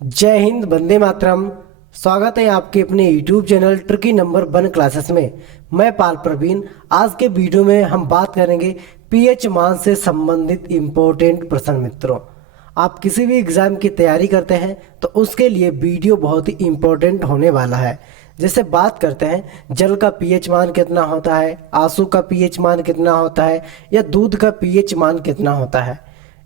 जय हिंद, वंदे मातरम। स्वागत है आपके अपने YouTube channel tricky number 1 classes में। मैं पाल प्रवीण। आज के वीडियो में हम बात करेंगे पीएच मान से संबंधित इम्पोर्टेंट प्रश्न। मित्रों, आप किसी भी एग्जाम की तैयारी करते हैं तो उसके लिए वीडियो बहुत ही इम्पोर्टेंट होने वाला है। जैसे बात करते हैं जल का पीएच मान कितना होता है, आंसू का पीएच मान कितना होता है, या दूध का पीएच मान कितना होता है।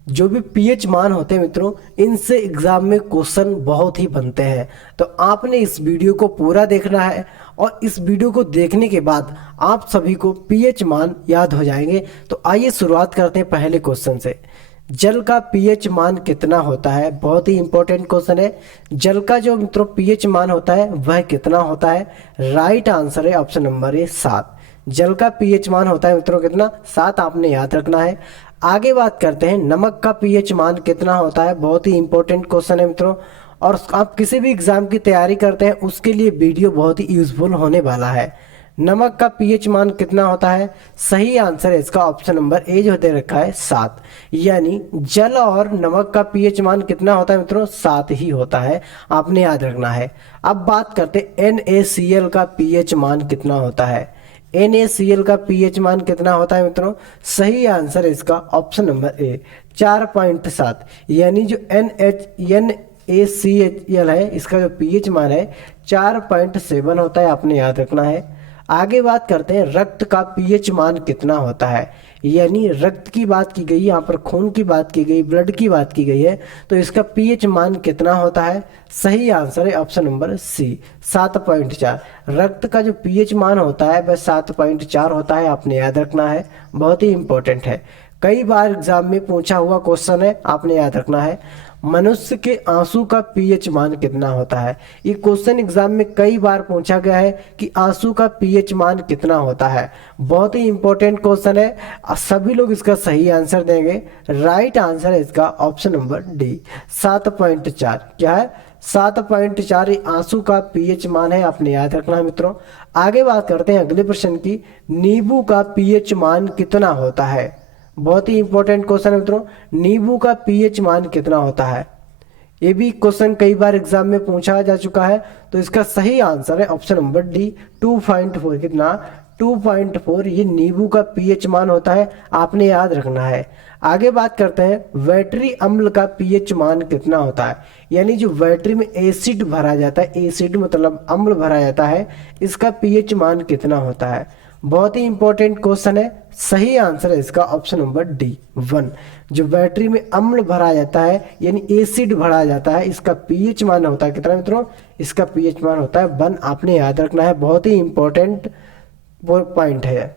जो भी पीएच मान होते हैं मित्रों, इनसे एग्जाम में क्वेश्चन बहुत ही बनते हैं। तो आपने इस वीडियो को पूरा देखना है और इस वीडियो को देखने के बाद आप सभी को पीएच मान याद हो जाएंगे। तो आइए शुरुआत करते हैं पहले क्वेश्चन से। जल का पीएच मान कितना होता है? बहुत ही इंपॉर्टेंट क्वेश्चन है। जल का जो मित्रों पीएच मान होता है वह कितना होता है? राइट आंसर है ऑप्शन नंबर ए 7। जल का पीएच मान होता है मित्रों कितना? 7। आपने याद रखना है। आगे बात करते हैं नमक का पीएच मान कितना होता है? बहुत ही इंपॉर्टेंट क्वेश्चन है मित्रों, और आप किसी भी एग्जाम की तैयारी करते हैं उसके लिए वीडियो बहुत ही यूजफुल होने वाला है। नमक का पीएच मान कितना होता है? सही आंसर है इसका ऑप्शन नंबर ए जो दे रखा है 7। यानी जल और नमक का पीएच मान कितना होता है मित्रों? 7 ही होता है, आपने याद रखना है। अब बात करते हैं NaCl का पीएच मान कितना होता है? NaCl का पीएच मान कितना होता है मित्रों? सही आंसर है इसका ऑप्शन नंबर ए 4.7। यानी जो NaCl है इसका जो पीएच मान है 4.7 होता है, आपने याद रखना है। आगे बात करते हैं रक्त का पीएच मान कितना होता है। यानी रक्त की बात की गई, यहाँ पर खून की बात की गई, ब्लड की बात की गई है, तो इसका पीएच मान कितना होता है? सही आंसर है ऑप्शन नंबर सी 7.4। रक्त का जो पीएच मान होता है वह 7.4 होता है, आपने याद रखना है। बहुत ही इंपॉर्टेंट है, कई बार एग्जाम में पूछा हुआ क्वेश्चन है, आपने याद रखना है। मनुष्य के आंसू का पीएच मान कितना होता है? ये क्वेश्चन एग्जाम में कई बार पूछा गया है कि आंसू का पीएच मान कितना होता है। बहुत ही इंपॉर्टेंट क्वेश्चन है, सभी लोग इसका सही आंसर देंगे। राइट आंसर है इसका ऑप्शन नंबर डी 7.4। क्या है? 7.4 आंसू का पीएच मान है, आपने याद रखना है मित्रों। आगे बात करते हैं अगले प्रश्न की। नींबू का पीएच मान कितना होता है? बहुत ही इंपॉर्टेंट क्वेश्चन है मित्रों। नींबू का पीएच मान कितना होता है? ये भी क्वेश्चन कई बार एग्जाम में पूछा जा चुका है, तो इसका सही आंसर है ऑप्शन नंबर डी 2.4। कितना? 2.4 ये नींबू का पीएच मान होता है, आपने याद रखना है। आगे बात करते हैं वेटरी अम्ल का पीएच मान कितना होता है। यानी जो वेटरी में एसिड भरा जाता है, एसिड मतलब अम्ल भरा जाता है, इसका पीएच मान कितना होता है? बहुत ही इंपॉर्टेंट क्वेश्चन है। सही आंसर है इसका ऑप्शन नंबर डी 1। जो बैटरी में अम्ल भरा जाता है यानी एसिड भरा जाता है, इसका पीएच मान होता है कितना मित्रों? इसका पीएच मान होता है 1, आपने याद रखना है। बहुत ही इंपॉर्टेंट पॉइंट है।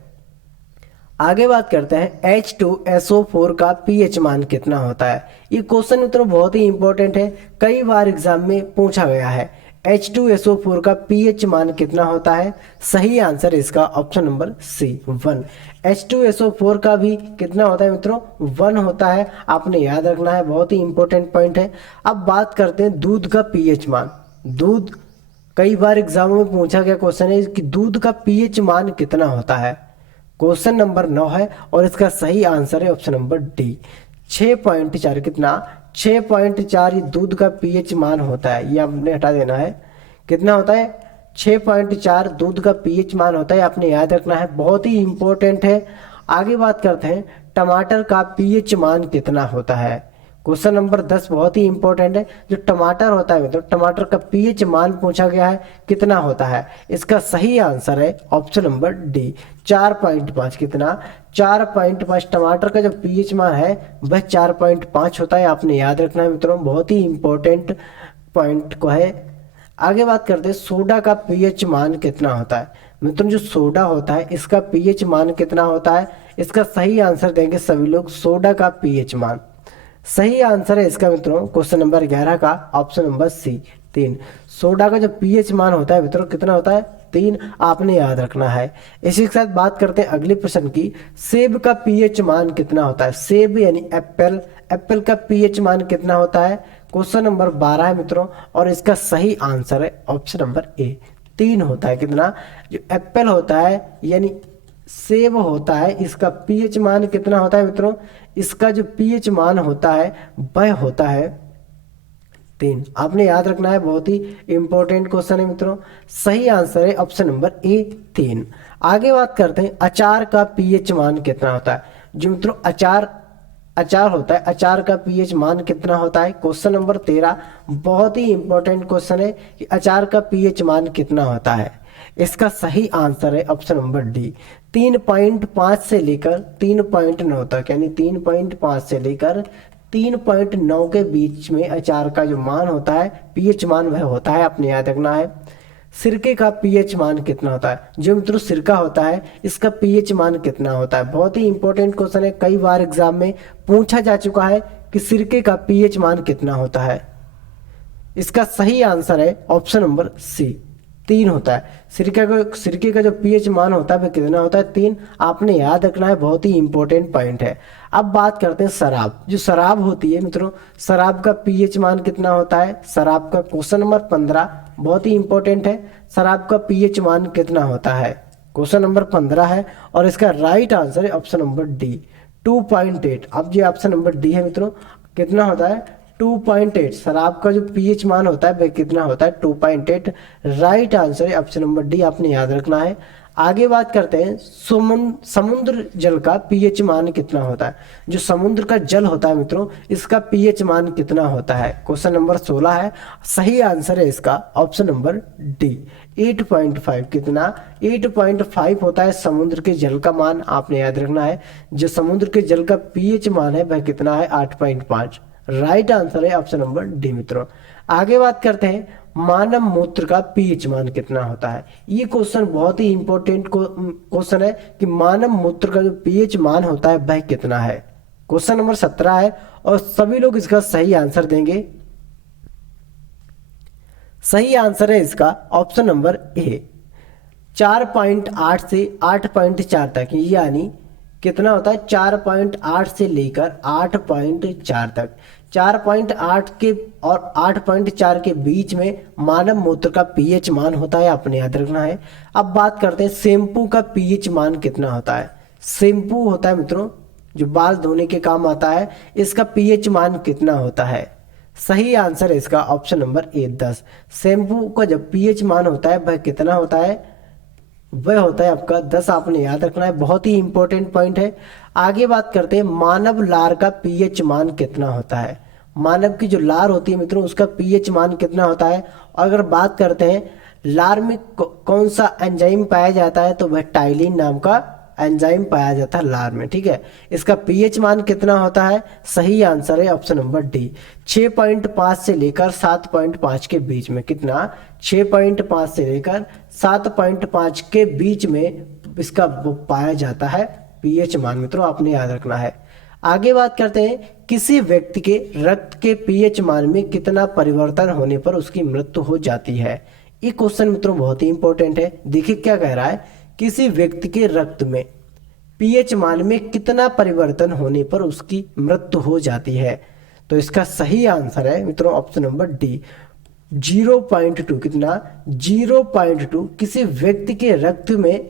आगे बात करते हैं H2SO4 का पीएच मान कितना होता है। ये क्वेश्चन मित्रों बहुत ही इंपॉर्टेंट है, कई बार एग्जाम में पूछा गया है। H2SO4 का पीएच मान कितना होता है? सही आंसर इसका ऑप्शन नंबर सी 1। H2SO4 का भी कितना होता है मित्रों? 1 होता है, आपने याद रखना है। बहुत ही इंपॉर्टेंट पॉइंट है। अब बात करते हैं दूध का पीएच मान। दूध कई बार एग्जामों में पूछा गया क्वेश्चन है कि दूध का पीएच मान कितना होता है। क्वेश्चन नंबर 9 है और इसका सही आंसर है ऑप्शन नंबर डी 6.4। कितना? 6.4 ये दूध का पीएच मान होता है, ये आपने हटा देना है। कितना होता है? 6.4 दूध का पीएच मान होता है, आपने याद रखना है। बहुत ही इंपॉर्टेंट है। आगे बात करते हैं टमाटर का पीएच मान कितना होता है। क्वेश्चन नंबर 10 बहुत ही इंपॉर्टेंट है। जो टमाटर होता है मतलब टमाटर का पीएच मान पूछा गया है, कितना होता है? इसका सही आंसर है ऑप्शन नंबर डी 4.5। कितना? 4.5। टमाटर का जो पीएच मान है वह 4.5 होता है, आपने याद रखना है मित्रों। बहुत ही इंपॉर्टेंट पॉइंट को है। आगे बात करते हैं सोडा का पीएच मान कितना होता है। मित्रों जो सोडा होता है इसका पीएच मान कितना होता है? इसका सही आंसर देंगे सभी लोग, सोडा का पीएच मान। सही आंसर है इसका मित्रों क्वेश्चन नंबर 11 का ऑप्शन नंबर सी 3। सोडा का जो पीएच मान होता है मित्रों कितना होता है? 3, आपने याद रखना है। इसी के साथ बात करते हैं अगले प्रश्न की। सेब का पीएच मान कितना होता है? सेब यानी एप्पल, एप्पल का पीएच मान कितना होता है? क्वेश्चन नंबर 12 है मित्रों, और इसका सही आंसर है ऑप्शन नंबर ए 3 होता है। कितना? जो एप्पल होता है यानी सेब होता है, इसका पीएच मान कितना होता है मित्रों? इसका जो पीएच मान होता है वह होता है 3। आपने याद रखना है, बहुत ही इंपॉर्टेंट क्वेश्चन है मित्रों। सही आंसर है ऑप्शन नंबर ए 3। आगे बात करते हैं अचार का पीएच मान कितना होता है। जो मित्रों अचार अचार होता है, अचार का पीएच मान कितना होता है। क्वेश्चन नंबर 13 बहुत ही इंपॉर्टेंट क्वेश्चन है कि अचार का पीएच मान कितना होता है। इसका सही आंसर है ऑप्शन नंबर डी 3.5 से लेकर 3.9 तक, यानी 3.5 से लेकर 3.9 के बीच में अचार का जो मान होता है, पीएच मान वह होता है। आपने याद रखना है। सिरके का पीएच मान कितना होता है। जो मित्रों सिरका होता है इसका पीएच मान कितना होता है। बहुत ही इंपॉर्टेंट क्वेश्चन है, कई बार एग्जाम में पूछा जा चुका है कि सिरके का पीएच मान कितना होता है। इसका सही आंसर है ऑप्शन नंबर सी 3 होता है। सिरके का जो पीएच मान होता है वह कितना होता है, 3। आपने याद रखना है, बहुत ही इंपॉर्टेंट पॉइंट है। अब बात करते हैं शराब। जो शराब होती है मित्रों, शराब का पीएच मान कितना होता है। शराब का क्वेश्चन नंबर 15 बहुत ही इंपॉर्टेंट है। शराब का पीएच मान कितना होता है, क्वेश्चन नंबर 15 है और इसका राइट आंसर है ऑप्शन नंबर डी 2.8। अब ये ऑप्शन नंबर डी है मित्रों, कितना होता है 2.8। शराब का जो पीएच मान होता है वह कितना होता है 2.8। राइट आंसर है ऑप्शन नंबर डी, आपने याद रखना है। आगे बात करते हैं समुद्र जल का पीएच मान कितना होता है। जो समुद्र का जल होता है मित्रों, इसका पीएच मान कितना होता है। क्वेश्चन नंबर 16 है। सही आंसर है इसका ऑप्शन नंबर डी 8.5। कितना 8.5 होता है समुद्र के जल का मान। आपने याद रखना है, जो समुद्र के जल का पीएच मान है वह कितना है 8.5। राइट आंसर है ऑप्शन नंबर डी मित्रों। आगे बात करते हैं मानव मूत्र का पीएच मान कितना होता है। ये क्वेश्चन बहुत ही इंपॉर्टेंट क्वेश्चन है कि मानव मूत्र का जो पीएच मान होता है वह कितना है। क्वेश्चन नंबर 17 है और सभी लोग इसका सही आंसर देंगे। सही आंसर है इसका ऑप्शन नंबर ए 4.8 से 8.4 तक, यानी कितना होता है 4.8 से लेकर 8.4 तक। 4.8 के और 8.4 के बीच में मानव मूत्र का पीएच मान होता है। आपने याद रखना है। अब बात करते हैं शैम्पू का पीएच मान कितना होता है। शैम्पू होता है मित्रों जो बाल धोने के काम आता है, इसका पीएच मान कितना होता है। सही आंसर है इसका ऑप्शन नंबर ए 10। शैम्पू का जब पीएच मान होता है वह कितना होता है, वह होता है आपका 10। आपने याद रखना है, बहुत ही इंपॉर्टेंट पॉइंट है। आगे बात करते हैं मानव लार का पीएच मान कितना होता है। मानव की जो लार होती है मित्रों उसका पीएच मान कितना होता है। अगर बात करते हैं लार में कौन सा एंजाइम पाया जाता है, तो वह टाइलिन नाम का एंजाइम पाया जाता है लार में, ठीक है। इसका पीएच मान कितना होता है। सही आंसर है ऑप्शन नंबर डी 6.5 से लेकर 7.5 के बीच में। कितना 6.5 से लेकर 7.5 के बीच में इसका वो पाया जाता है पीएच मान मित्रों, आपने याद रखना है। आगे बात करते हैं किसी व्यक्ति के रक्त के पीएच मान में कितना परिवर्तन होने पर उसकी मृत्यु हो जाती है। ये क्वेश्चन मित्रों बहुत ही इंपॉर्टेंट है। देखिए क्या कह रहा है, किसी व्यक्ति के रक्त में पीएच मान में कितना परिवर्तन होने पर उसकी मृत्यु हो जाती है। तो इसका सही आंसर है मित्रों ऑप्शन नंबर डी 0.2। कितना 0.2। किसी व्यक्ति के रक्त में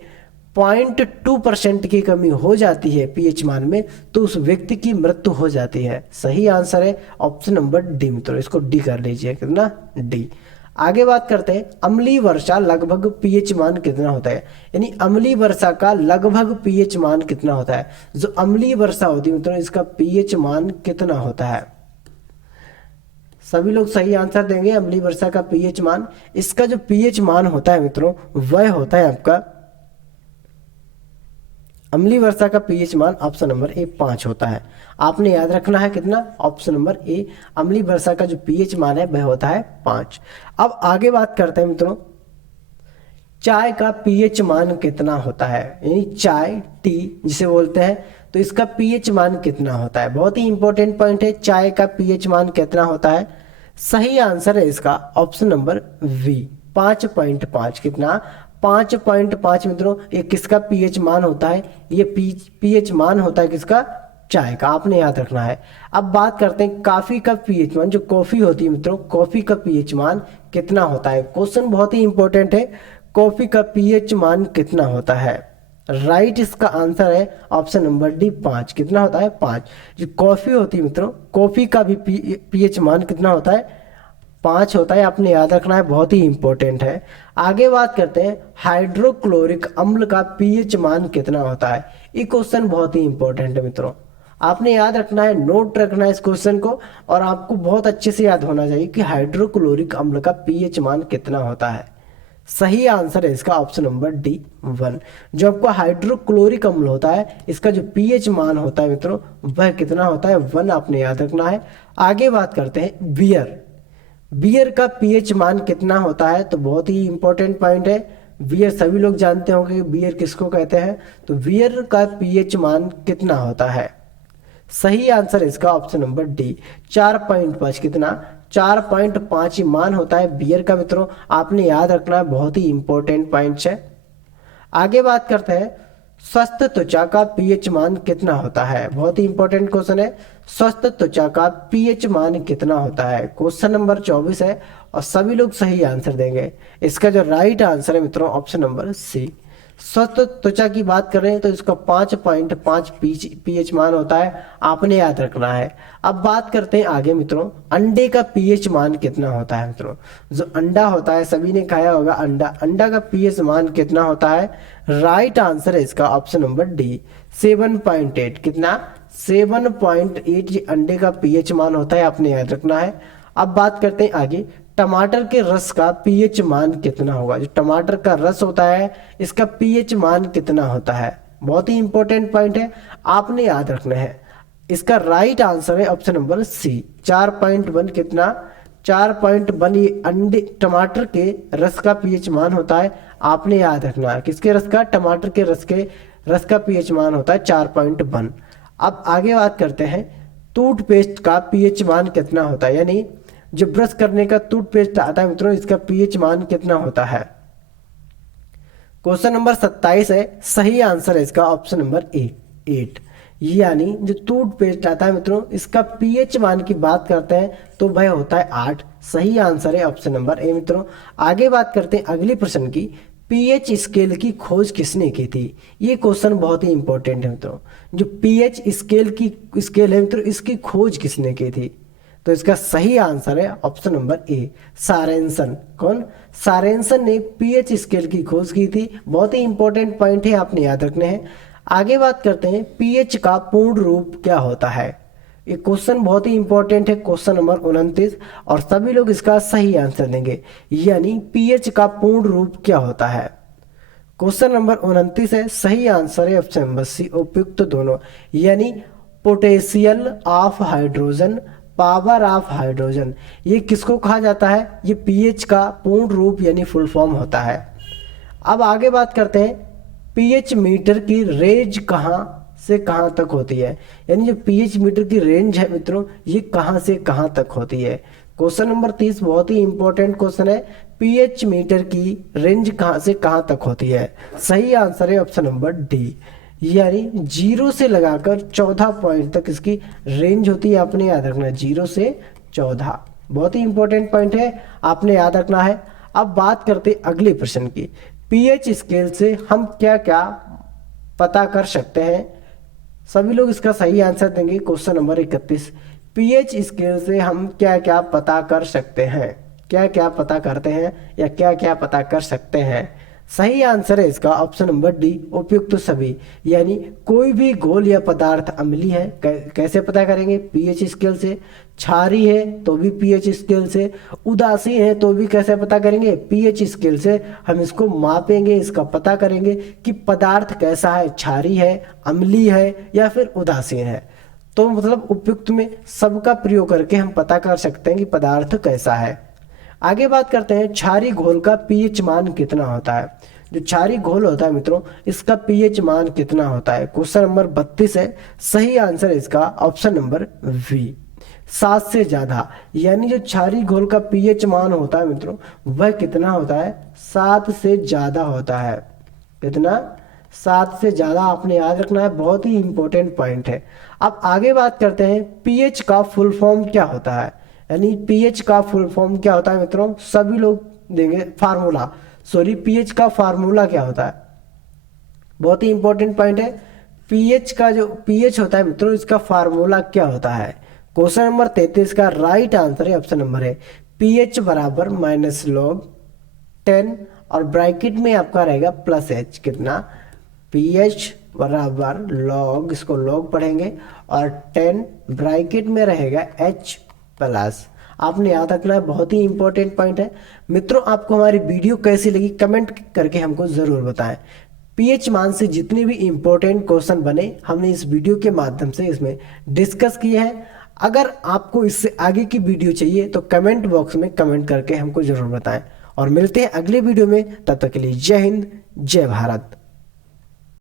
0.2% की कमी हो जाती है पीएच मान में, तो उस व्यक्ति की मृत्यु हो जाती है। सही आंसर है ऑप्शन नंबर डी मित्रों, इसको डी कर लीजिए। कितना डी। आगे बात करते हैं अम्लीय वर्षा लगभग पीएच मान कितना होता है। यानी अम्लीय वर्षा का लगभग पीएच मान कितना होता है। जो अम्लीय वर्षा होती है मित्रों इसका पीएच मान कितना होता है। सभी लोग सही आंसर देंगे। अम्लीय वर्षा का पीएच मान, इसका जो पीएच मान होता है मित्रों वह होता है आपका, अम्लीय वर्षा का पीएच मान ऑप्शन नंबर ए 5 होता है। आपने याद रखना है कितना ऑप्शन नंबर ए अम्लीय वर्षा का जो पीएच मान है वह होता है 5। अब आगे बात करते हैं मित्रों चाय का पीएच मान कितना होता है। यानी चाय टी जिसे बोलते हैं, तो इसका पीएच मान कितना होता है। बहुत ही इंपॉर्टेंट पॉइंट है, चाय का पीएच मान कितना होता है। सही आंसर है इसका ऑप्शन नंबर वी 5.5। कितना 5.5 मित्रों ये किसका पीएच मान होता है। ये पीएच मान होता है किसका, चाय का। आपने याद रखना है। अब बात करते हैं कॉफी का पीएच मान। जो कॉफी होती है मित्रों, कॉफी का पीएच मान कितना होता है। क्वेश्चन बहुत ही इंपॉर्टेंट है, कॉफी का पीएच मान कितना होता है। राइट इसका आंसर है ऑप्शन नंबर डी 5। कितना होता है 5। जो कॉफी होती है मित्रों, कॉफी का भी पीएच मान कितना होता है 5 होता है, आपने याद रखना है, बहुत ही इंपॉर्टेंट है। आगे बात करते हैं हाइड्रोक्लोरिक अम्ल का पीएच मान कितना होता है। ये क्वेश्चन बहुत ही इंपॉर्टेंट है मित्रों, आपने याद रखना है, नोट रखना है इस क्वेश्चन को, और आपको बहुत अच्छे से याद होना चाहिए कि हाइड्रोक्लोरिक अम्ल का पीएच मान कितना होता है। सही आंसर है इसका ऑप्शन नंबर डी 1। जो आपका हाइड्रोक्लोरिक अम्ल होता है, इसका जो पीएच मान होता है मित्रों, वह कितना होता है, 1 आपने याद रखना है। आगे बात करते हैं बियर। बियर का पीएच मान कितना होता है, तो बहुत ही इंपॉर्टेंट पॉइंट है। बियर सभी लोग जानते होंगे कि बियर किसको कहते हैं, तो बियर का पीएच मान कितना होता है। सही आंसर इसका ऑप्शन नंबर डी 4.5। कितना, 4.5 ही मान होता है बियर का मित्रों, आपने याद रखना है, बहुत ही इंपॉर्टेंट पॉइंट है। आगे बात करते हैं स्वस्थ त्वचा का पीएच मान कितना होता है। बहुत ही इंपॉर्टेंट क्वेश्चन है, स्वस्थ त्वचा का पीएच मान कितना होता है। क्वेश्चन नंबर 24 है और सभी लोग सही आंसर देंगे। इसका जो राइट आंसर है मित्रों ऑप्शन नंबर सी। स्वस्थ त्वचा की बात करें तो इसका 5.5 पीएच मान होता है, आपने याद रखना है। अब बात करते हैं आगे मित्रों, अंडे का पीएच मान कितना होता है मित्रों। जो अंडा होता है, सभी ने खाया होगा अंडा, अंडा का पीएच मान कितना होता है। राइट आंसर है इसका ऑप्शन नंबर डी 7.8। कितना, 7.8 ये अंडे का पीएच मान होता है, आपने याद रखना है। अब बात करते हैं आगे, टमाटर के रस का पीएच मान कितना होगा। जो टमाटर का रस होता है, इसका पीएच मान कितना होता है। बहुत ही इंपॉर्टेंट पॉइंट है, आपने याद रखना है। इसका राइट आंसर है ऑप्शन नंबर सी 4.1। कितना, 4.1 ये अंडे टमाटर के रस का पीएच मान होता है, आपने याद रखना है। किसके रस का, टमाटर के रस का पीएच मान होता है 4.1। अब आगे बात करते हैं टूथपेस्ट का पीएच मान कितना होता है, यानी जो ब्रश करने का टूथपेस्ट आता है मित्रों, इसका पीएच मान कितना होता है। क्वेश्चन नंबर 27 है, सही आंसर है इसका ऑप्शन नंबर ए 8। यानी जो टूथपेस्ट आता है मित्रों, इसका पीएच मान की बात करते हैं तो वह होता है 8। सही आंसर है ऑप्शन नंबर ए मित्रों। आगे बात करते हैं अगले प्रश्न की, पीएच स्केल की खोज किसने की थी। ये क्वेश्चन बहुत ही इंपॉर्टेंट है मित्रों। जो पीएच स्केल है मित्रों, इसकी खोज किसने की थी, तो इसका सही आंसर है ऑप्शन नंबर ए सारेंसन। कौन, सारेंसन ने पीएच स्केल की खोज की थी। बहुत ही इंपॉर्टेंट पॉइंट है, आपने याद रखने हैं। आगे बात करते हैं पीएच का पूर्ण रूप क्या होता है। ये क्वेश्चन बहुत ही इंपॉर्टेंट है, क्वेश्चन नंबर 29, और सभी लोग इसका सही आंसर देंगे। यानी पीएच का पूर्ण रूप क्या होता है। क्वेश्चन नंबर 29 है, सही आंसर है ऑप्शन नंबर सी उपयुक्त दोनों। यानी potential of hydrogen, power of hydrogen, ये किसको कहा जाता है, ये पीएच का पूर्ण रूप यानी फुल फॉर्म होता है। अब आगे बात करते हैं पीएच मीटर की रेंज कहाँ से कहाँ तक होती है। यानी जो पीएच मीटर की रेंज है मित्रों, ये कहाँ से कहाँ तक होती है। क्वेश्चन नंबर 30 बहुत ही इंपॉर्टेंट क्वेश्चन है, पीएच मीटर की रेंज कहाँ से कहाँ तक होती है। सही आंसर है ऑप्शन नंबर डी, यानी 0 से लगाकर 14 पॉइंट तक इसकी रेंज होती है, आपने याद रखना है 0 से 14। बहुत ही इंपॉर्टेंट पॉइंट है, आपने याद रखना है। अब बात करते अगले प्रश्न की, पीएच स्केल से हम क्या क्या पता कर सकते हैं। सभी लोग इसका सही आंसर देंगे। क्वेश्चन नंबर 31, पीएच स्केल से हम क्या क्या पता कर सकते हैं, क्या क्या पता करते हैं या क्या क्या पता कर सकते हैं। सही आंसर है इसका ऑप्शन नंबर डी उपयुक्त सभी। यानी कोई भी घोल या पदार्थ अम्लीय है, कैसे पता करेंगे, पीएच स्केल से। क्षारीय है तो भी पीएच स्केल से। उदासीन है तो भी कैसे पता करेंगे, पीएच स्केल से। हम इसको मापेंगे, इसका पता करेंगे कि पदार्थ कैसा है, क्षारीय है, अम्लीय है या फिर उदासीन है। तो मतलब उपयुक्त में सबका प्रयोग करके हम पता कर सकते हैं कि पदार्थ कैसा है। आगे बात करते हैं क्षारीय घोल का पीएच मान कितना होता है। जो क्षारीय घोल होता है मित्रों, इसका पीएच मान कितना होता है। क्वेश्चन नंबर 32 है, सही आंसर इसका ऑप्शन नंबर वी 7 से ज्यादा। यानी जो क्षारीय घोल का पीएच मान होता है मित्रों, वह कितना होता है, 7 से ज्यादा होता है। कितना, 7 से ज्यादा, आपने याद रखना है, बहुत ही इंपॉर्टेंट पॉइंट है। अब आगे बात करते हैं पीएच का फुल फॉर्म क्या होता है। यानी पीएच का फुल फॉर्म क्या होता है मित्रों, सभी लोग देंगे फार्मूला। पीएच का फार्मूला क्या होता है, बहुत ही इंपॉर्टेंट पॉइंट है। पीएच का जो पीएच होता है मित्रों, इसका फार्मूला क्या होता है। क्वेश्चन नंबर 33 का राइट आंसर है ऑप्शन नंबर है pH बराबर -log 10 और ब्रैकेट में आपका रहेगा +h कितना, pH बराबर लॉग, इसको लॉग पढ़ेंगे, और 10 ब्रैकेट में रहेगा H+। आपने याद रखना है, बहुत ही इंपॉर्टेंट पॉइंट है। मित्रों, आपको हमारी वीडियो कैसी लगी कमेंट करके हमको ज़रूर बताएं। पीएच मान से जितने भी इंपॉर्टेंट क्वेश्चन बने हमने इस वीडियो के माध्यम से इसमें डिस्कस किए हैं। अगर आपको इससे आगे की वीडियो चाहिए तो कमेंट बॉक्स में कमेंट करके हमको ज़रूर बताएं, और मिलते हैं अगले वीडियो में। तब तक के लिए जय हिंद, जय भारत।